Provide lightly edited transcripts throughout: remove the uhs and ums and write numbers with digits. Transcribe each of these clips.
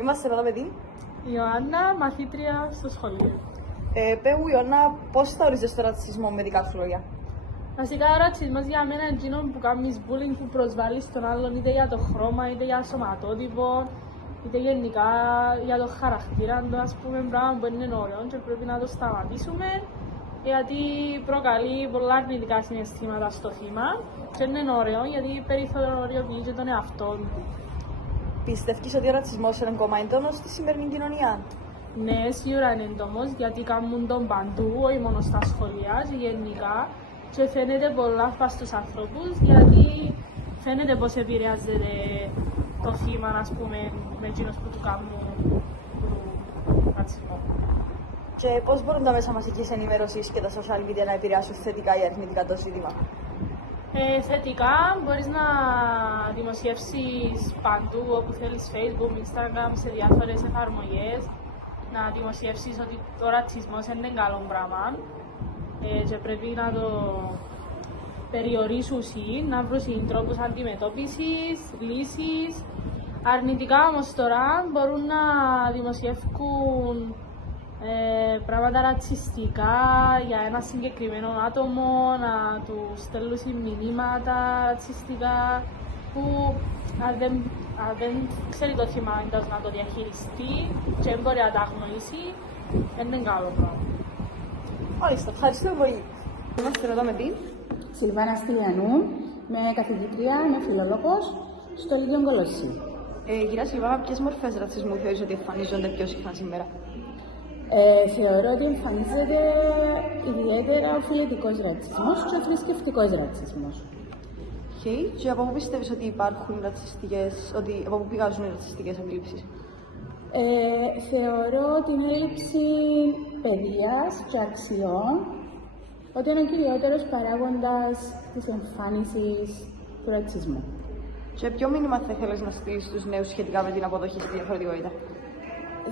Είμαστε εδώ με την Ιωάννα, μαθήτρια στο σχολείο. Πες μου, Ιωάννα, πώς θα ορίζεις τον ρατσισμό με δικά σου λόγια? Βασικά, ο ρατσισμός για μένα είναι εκείνο που κάνεις bullying, που προσβάλλεις τον άλλον είτε για το χρώμα, είτε για σωματότυπο, είτε γενικά για το χαρακτήρα του, ας πούμε, πράγμα που είναι ωραίο και πρέπει να το σταματήσουμε, γιατί προκαλεί πολλά αρνητικά συναισθήματα στο θύμα και είναι ωραίο γιατί περιθωριοποιεί και τον εαυτό του. Πιστεύεις ότι ο ρατσισμός είναι ακόμα έντονος στη σημερινή κοινωνία? Ναι, σίγουρα είναι έντονος γιατί κάνουν τον παντού, όχι μόνο στα σχολεία και γενικά. Και φαίνεται πολλά στους ανθρώπους γιατί φαίνεται πως επηρεάζεται το θύμα, ας πούμε, με εκείνους που του κάνουν ρατσισμό. Και πώς μπορούν τα μέσα μαζικής ενημέρωσης και τα social media να επηρεάσουν θετικά ή αρνητικά το ζήτημα? Θετικά μπορείς να δημοσιεύσεις παντού όπου θέλεις, Facebook, Instagram, σε διάφορες εφαρμογές, να δημοσιεύσεις ότι ο ρατσισμός είναι καλό πράγμα και πρέπει να το περιορίσουν, να βρουν τρόπους αντιμετώπισης, λύσεις. Αρνητικά όμως τώρα μπορούν να δημοσιεύουν πράγματα ρατσιστικά για ένα συγκεκριμένο άτομο, να του στέλνουν μηνύματα ρατσιστικά που αν δεν ξέρει το θύμα να το διαχειριστεί και δεν μπορεί να τα αγνοήσει, δεν είναι καλό πράγμα. Μάλιστα, ευχαριστούμε πολύ. Είμαστε εδώ με την Σιλβάνα Στυλιανού, είμαι καθηγήτρια, είμαι φιλόλογος στο Λύκειο Κολοσσίου. Κυρία Σιλβάνα, ποιες μορφές ρατσισμού θεωρείς ότι εμφανίζονται πιο συχνά σήμερα? Θεωρώ ότι εμφανίζεται ιδιαίτερα ο φιλετικός ρατσισμός και ο θρησκευτικός ρατσισμός. Και από πού πιστεύεις ότι υπάρχουν από πού πηγάζουν οι ρατσιστικές αντίληψεις? Θεωρώ την έλλειψη παιδείας και αξιών ότι είναι ο κυριότερος παράγοντας της εμφάνισης του ρατσισμού. Και ποιο μήνυμα θα ήθελες να στείλεις στους νέους σχετικά με την αποδοχή στη διαφορετικότητα?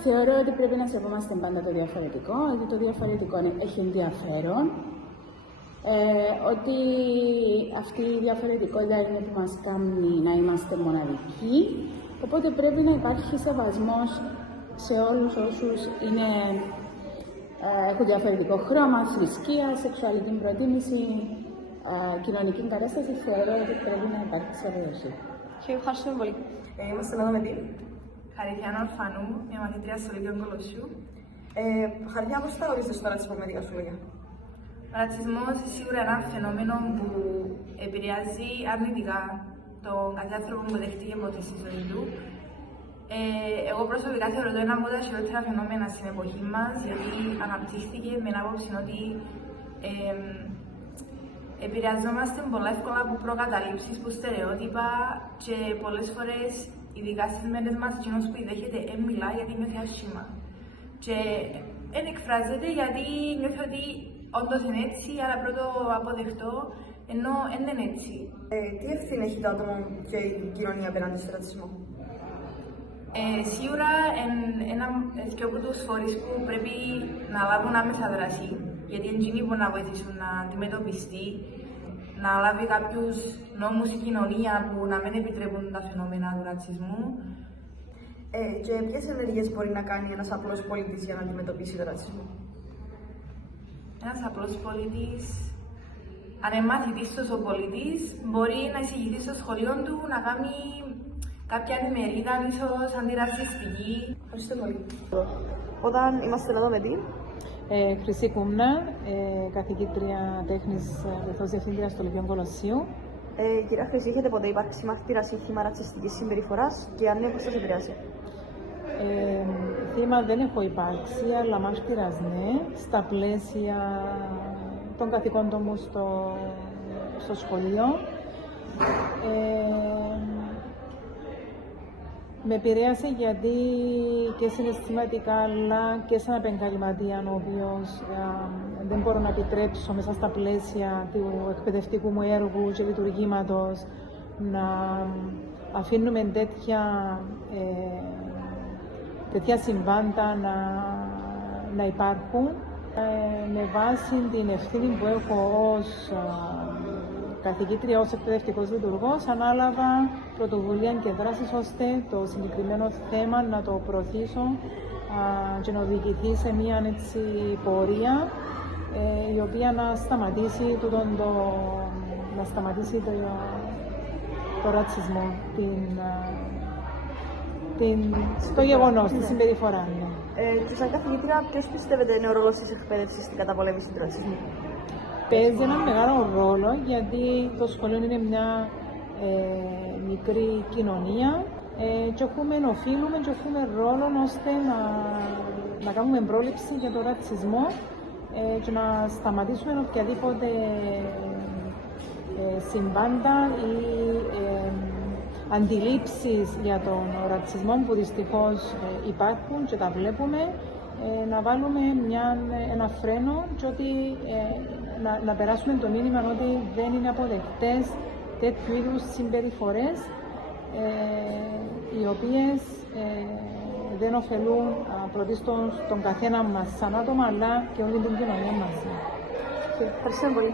Θεωρώ ότι πρέπει να σεβόμαστε πάντα το διαφορετικό, ότι το διαφορετικό έχει ενδιαφέρον, ότι αυτή η διαφορετικότητα είναι που μας κάνει να είμαστε μοναδικοί, οπότε πρέπει να υπάρχει σεβασμός σε όλους όσους έχουν διαφορετικό χρώμα, θρησκεία, σεξουαλική προτίμηση, κοινωνική κατάσταση. Θεωρώ ότι πρέπει να υπάρχει σεβασμό. Και ευχαριστούμε πολύ. Είμαστε εδώ με την Χαριτιάνα Ορφανού, μια μαθήτρια στο Λύκειο Κολοσσίου. Χαριτιά, πώς θα ορίζεις τον ρατσισμό με δικά σου λόγια? Ο ρατσισμός είναι σίγουρα ένα φαινόμενο που επηρεάζει αρνητικά τον κάθε άνθρωπο που δέχτηκε ποτέ στη ζωή του. Εγώ προσωπικά θεωρώ το ένα από τα χειρότερα φαινόμενα στην εποχή μας, γιατί αναπτύχθηκε με την άποψη ότι επηρεαζόμαστε πολλά εύκολα από προκαταλήψεις, από στερεότυπα και πολλές φορές, ειδικά στις μέρες μας, εκείνος που δέχεται μιλά γιατί νιώθει άσχημα. Και δεν εκφράζεται γιατί νιώθει ότι όντως είναι έτσι, αλλά πρώτο αποδεχτώ, ενώ δεν είναι έτσι. Τι ευθύνη έχει το άτομο και η κοινωνία απέναντι στο ρατσισμό? Σίγουρα ένα από τους φορείς που πρέπει να λάβουν άμεσα δράση, γιατί εκείνοι που να βοηθήσουν να αντιμετωπιστεί, να λάβει κάποιους νόμους η κοινωνία που να μην επιτρέπουν τα φαινόμενα του ρατσισμού. Και ποιες ενέργειες μπορεί να κάνει ένας απλός πολίτης για να αντιμετωπίσει τον ρατσισμό? Ένας απλός πολίτης, αν είναι μαθητής ο πολίτης, μπορεί να εισηγηθεί στο σχολείο του να κάνει κάποια ημερίδα, ίσως αντιρατσιστική. Ευχαριστώ πολύ. Όταν είμαστε εδώ με την Χρυσή Κούμνα, καθηγήτρια τέχνης, βοηθός διευθύντρια στο Λύκειο Κολοσσίου. Κυρία Χρυσή, έχετε ποτέ υπάρξει μάρτυρας ή θύμα ρατσιστικής συμπεριφοράς και αν ναι, πώς σας επηρεάζει? Θύμα δεν έχω υπάρξει, αλλά μάρτυρας ναι, στα πλαίσια των καθηκόντων μου στο σχολείο. Με επηρέασε γιατί και συναισθηματικά αλλά και σαν επαγγελματία, ο οποίος δεν μπορώ να επιτρέψω μέσα στα πλαίσια του εκπαιδευτικού μου έργου και λειτουργήματος να αφήνουμε τέτοια συμβάντα να υπάρχουν. Με βάση την ευθύνη που έχω ως καθηγήτρια ως εκπαιδευτικός λειτουργός ανάλαβα πρωτοβουλία και δράσεις ώστε το συγκεκριμένο θέμα να το προωθήσω και να οδηγηθεί σε μια έτσι πορεία η οποία να σταματήσει το ρατσισμό, στο γεγονός, τη συμπεριφορά. Ναι. Και σαν καθηγήτρια, ποιος πιστεύετε είναι ο ρόλος της εκπαίδευσης στην καταπολέμηση του ρατσισμού? Παίζει ένα μεγάλο ρόλο γιατί το σχολείο είναι μια μικρή κοινωνία και οφείλουμε και έχουμε ρόλο ώστε να κάνουμε πρόληψη για τον ρατσισμό και να σταματήσουμε οποιαδήποτε συμβάντα ή αντιλήψεις για τον ρατσισμό που δυστυχώς υπάρχουν και τα βλέπουμε, να βάλουμε ένα φρένο και ότι, να περάσουμε το μήνυμα ότι δεν είναι αποδεκτές τέτοιου είδους συμπεριφορές οι οποίες δεν ωφελούν πρωτίστως τον καθένα μας σαν άτομα αλλά και όλη την κοινωνία μας. Ευχαριστώ πολύ.